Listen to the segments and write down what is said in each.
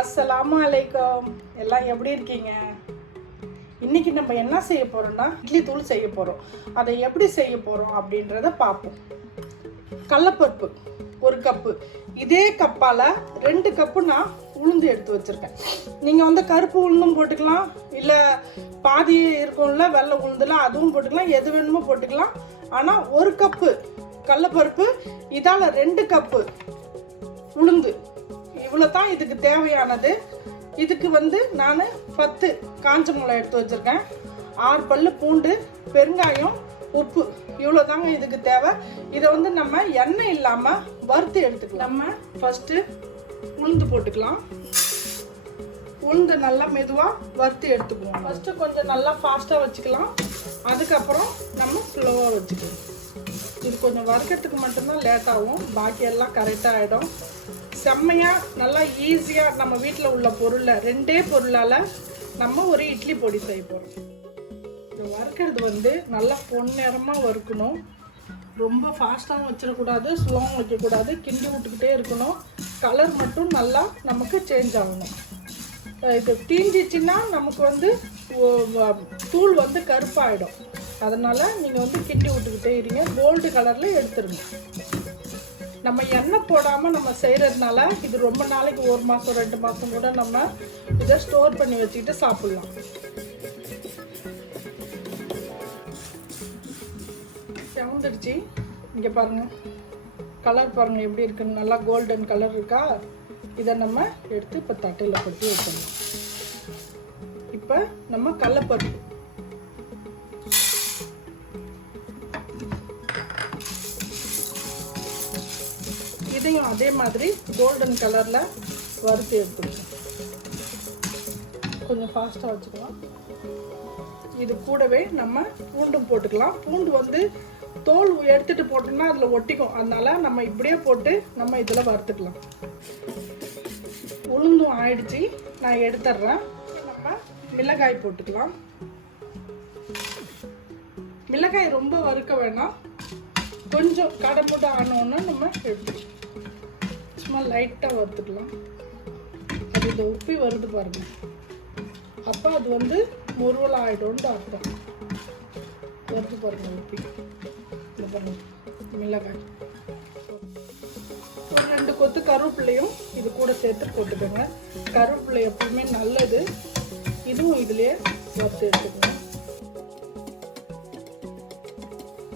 அஸ்ஸலாமு அலைக்கும். எல்லாம் எப்படி இருக்கீங்க? இன்னைக்கு நம்ம என்ன செய்ய போறோம்னா இட்லி தூள் செய்ய போறோம். அதை எப்படி செய்ய போறோம் அப்படின்றத பார்ப்போம். கடலைப்பருப்பு 1 கப்பு, இதே கப்பால 2 கப்பு நான் உளுந்து எடுத்து வச்சிருக்கேன். நீங்க வந்து கருப்பு உளுந்தும் போட்டுக்கலாம், இல்ல பாதி இருக்கும்ல வெள்ளை உளுந்துல அதுவும் போட்டுக்கலாம், எது வேணுமோ போட்டுக்கலாம். ஆனா 1 கப்பு கடலைப்பருப்பு, இதால 2 கப்பு உளுந்து, இவ்வளவுதான் இதுக்கு தேவையானது. இதுக்கு வந்து நான் 10 காஞ்ச மிளகாய் எடுத்து வச்சிருக்கேன், 6 பல்லு பூண்டு, பெருங்காயம், உப்பு, இவ்வளவுதாங்க இதுக்கு தேவை. இதை வந்து நம்ம எண்ணெய் இல்லாம வறுத்து எடுத்துக்கலாம். நம்ம ஃபர்ஸ்ட் உளுந்து போட்டுக்கலாம். உளுந்து நல்லா மெதுவா வறுத்து எடுத்துக்குவோம். ஃபர்ஸ்ட் கொஞ்சம் நல்லா ஃபாஸ்டா வச்சுக்கலாம், அதுக்கப்புறம் நம்ம ஸ்லோவா வச்சுக்கலாம். இது கொஞ்சம் வறுக்கிறதுக்கு மட்டும்தான் லேட் ஆகும், பாக்கி எல்லாம் கரெக்டாக ஆகிடும். செம்மையாக நல்லா ஈஸியாக நம்ம வீட்டில் உள்ள பொருளை 2 பொருளால் நம்ம ஒரு இட்லி பொடி செய்ய போகிறோம். இது வறுக்கிறது வந்து நல்லா பொன்னிறமாக வறுக்கணும். ரொம்ப ஃபாஸ்ட்டாகவும் வச்சிடக்கூடாது, ஸ்லோவும் வைக்கக்கூடாது, கிண்டி விட்டுக்கிட்டே இருக்கணும். கலர் மட்டும் நல்லா நமக்கு சேஞ்ச் ஆகணும். இது தீஞ்சிச்சுன்னா நமக்கு வந்து தூள் வந்து கருப்பாயிடும். அதனால் நீங்கள் வந்து கிண்டி விட்டுக்கிட்டே இருங்க. கோல்டு கலரில் எடுத்துருங்க. நம்ம எண்ணெய் போடாமல் நம்ம செய்கிறதுனால இது ரொம்ப நாளைக்கு 1 மாதம் 2 மாதம் கூட நம்ம இதை ஸ்டோர் பண்ணி வச்சுக்கிட்டு சாப்பிட்லாம். செவந்துடுச்சு, இங்கே பாருங்கள், கலர் பாருங்கள் எப்படி இருக்குன்னு, நல்லா கோல்டன் கலர் இருக்கா. இதை நம்ம எடுத்து இப்போ தட்டையில் கொட்டி வச்சிடலாம். இப்போ நம்ம கடலைப்பருப்பு, இதையும் அதே மாதிரி கோல்டன் கலரில் வறுத்து எடுத்துக்கலாம். கொஞ்சம் ஃபாஸ்ட்டாக வச்சுக்கலாம். இது கூடவே நம்ம பூண்டும் போட்டுக்கலாம். பூண்டு வந்து தோல் எடுத்துட்டு போட்டோம்னா அதில் ஒட்டிக்கும், அதனால நம்ம இப்படியே போட்டு நம்ம இதில் வறுத்துக்கலாம். உளுந்தும் ஆயிடுச்சு, நான் எடுத்துடுறேன். நம்ம மிளகாய் போட்டுக்கலாம். மிளகாய் ரொம்ப வறுக்க வேணாம், கொஞ்சம் கடைமுட்டை ஆனோன்னு நம்ம எடுத்துக்கலாம். சும்மா லைட்டாக வறுத்துக்கலாம். அது இதை உப்பி வருது பாருங்க, அப்போ அது வந்து முருவல் ஆகிடும்னு அர்த்தம். வறுத்து பாருங்க உப்பி. இது பாருங்க மிளகாய், ஒரு 2 கொத்து கருவேப்பிலையும் இது கூட சேர்த்து போட்டுக்கோங்க. கருவேப்பிலை எப்பவுமே நல்லது, இதுவும் இதுலேயே வறுத்து எடுத்துக்கோங்க.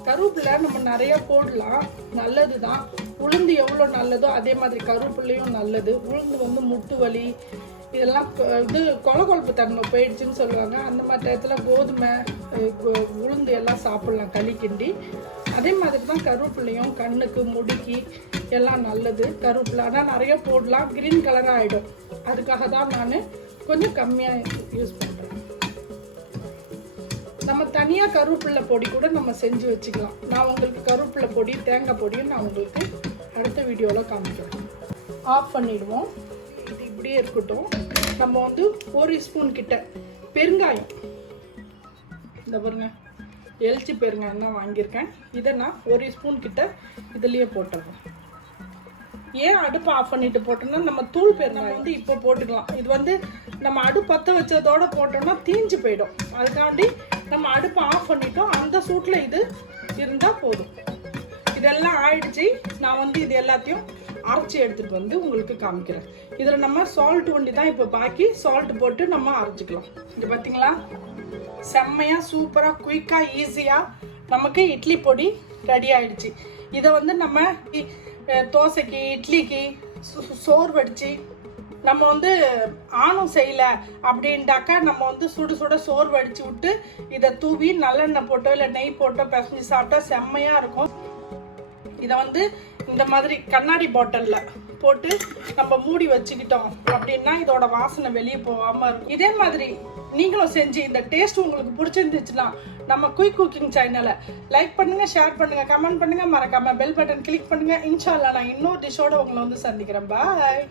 கருவேப்பிலை நம்ம நிறைய போடலாம், நல்லது தான். உளுந்து எவ்வளோ நல்லதோ அதே மாதிரி கருவேப்பிலையும் நல்லது. உளுந்து வந்து முட்டு வலி இதெல்லாம் இது கொழப்பு தன்மை போயிடுச்சுன்னு சொல்லுவாங்க. அந்த மாதிரி டயத்தில் கோதுமை உளுந்து எல்லாம் சாப்பிட்லாம் களி கிண்டி. அதே மாதிரி தான் கருவேப்பிலையும் கண்ணுக்கு முடிக்கு எல்லாம் நல்லது கருவேப்பிலை. ஆனால் நிறைய போடலாம், கிரீன் கலராக ஆகிடும். அதுக்காக தான் நான் கொஞ்சம் கம்மியாக யூஸ் பண்ணுறேன். நம்ம தனியாக கருவேப்பிலை பொடி கூட நம்ம செஞ்சு வச்சுக்கலாம். நான் உங்களுக்கு கருவேப்பிலை பொடி தேங்காய் பொடியும் நான் உங்களுக்கு அடுத்த வீடியோவில் காமிக்கிறேன். ஆஃப் பண்ணிடுவோம். இது இப்படியே இருக்கட்டும். நம்ம வந்து 1 ஸ்பூன் கிட்ட பெருங்காயம், இந்த பாருங்க எல்ச்சி பெருங்காயம் தான் வாங்கியிருக்கேன். இதை நான் 1 ஸ்பூன் கிட்ட இதுலேயே போட்டுறேன். ஏன் அடுப்பை ஆஃப் பண்ணிட்டு போட்டோம்னா நம்ம தூள் பெருங்காயம் வந்து இப்போ போட்டுக்கலாம். இது வந்து நம்ம அடுப்பு பற்ற வச்சதோட போட்டோம்னா தீஞ்சு போயிடும். அதுக்காண்டி நம்ம அடுப்பை ஆஃப் பண்ணிட்டோம், அந்த சூட்டில் இது இருந்தால் போதும். இதெல்லாம் ஆயிடுச்சு. நான் வந்து இது எல்லாத்தையும் அரைச்சி எடுத்துகிட்டு வந்து உங்களுக்கு காமிக்கிறேன். இதில் நம்ம சால்ட் ஒண்டி தான் இப்போ பாக்கி, சால்ட் போட்டு நம்ம அரைச்சிக்கலாம். இது பார்த்தீங்களா, செம்மையாக சூப்பராக குயிக்காக ஈஸியாக நமக்கு இட்லி பொடி ரெடி ஆயிடுச்சு. இதை வந்து நம்ம தோசைக்கு இட்லிக்கு சோறு வடித்து நம்ம வந்து ஆணும் செய்யலை அப்படின்ட்டாக்கா நம்ம வந்து சுடு சுட சோறு வடித்து விட்டு இதை தூவி நல்லெண்ணெய் போட்டோ இல்லை நெய் போட்டோ பிசைஞ்சு சாப்பிட்டா செம்மையாக இருக்கும். இதை வந்து இந்த மாதிரி கண்ணாடி பாட்டிலில் போட்டு நம்ம மூடி வச்சுக்கிட்டோம் அப்படின்னா இதோட வாசனை வெளியே போகாமல் இருக்கும். இதே மாதிரி நீங்களும் செஞ்சு இந்த டேஸ்ட் உங்களுக்கு பிடிச்சிருந்துச்சுன்னா நம்ம குயிக் குக்கிங் சேனலை லைக் பண்ணுங்கள், ஷேர் பண்ணுங்கள், கமெண்ட் பண்ணுங்கள், மறக்காமல் பெல் பட்டன் கிளிக் பண்ணுங்கள். இன்ஷா அல்லாஹ் நான் இன்னொரு டிஷ்ஷோட உங்களை வந்து சந்திக்கிறேன். பாய்.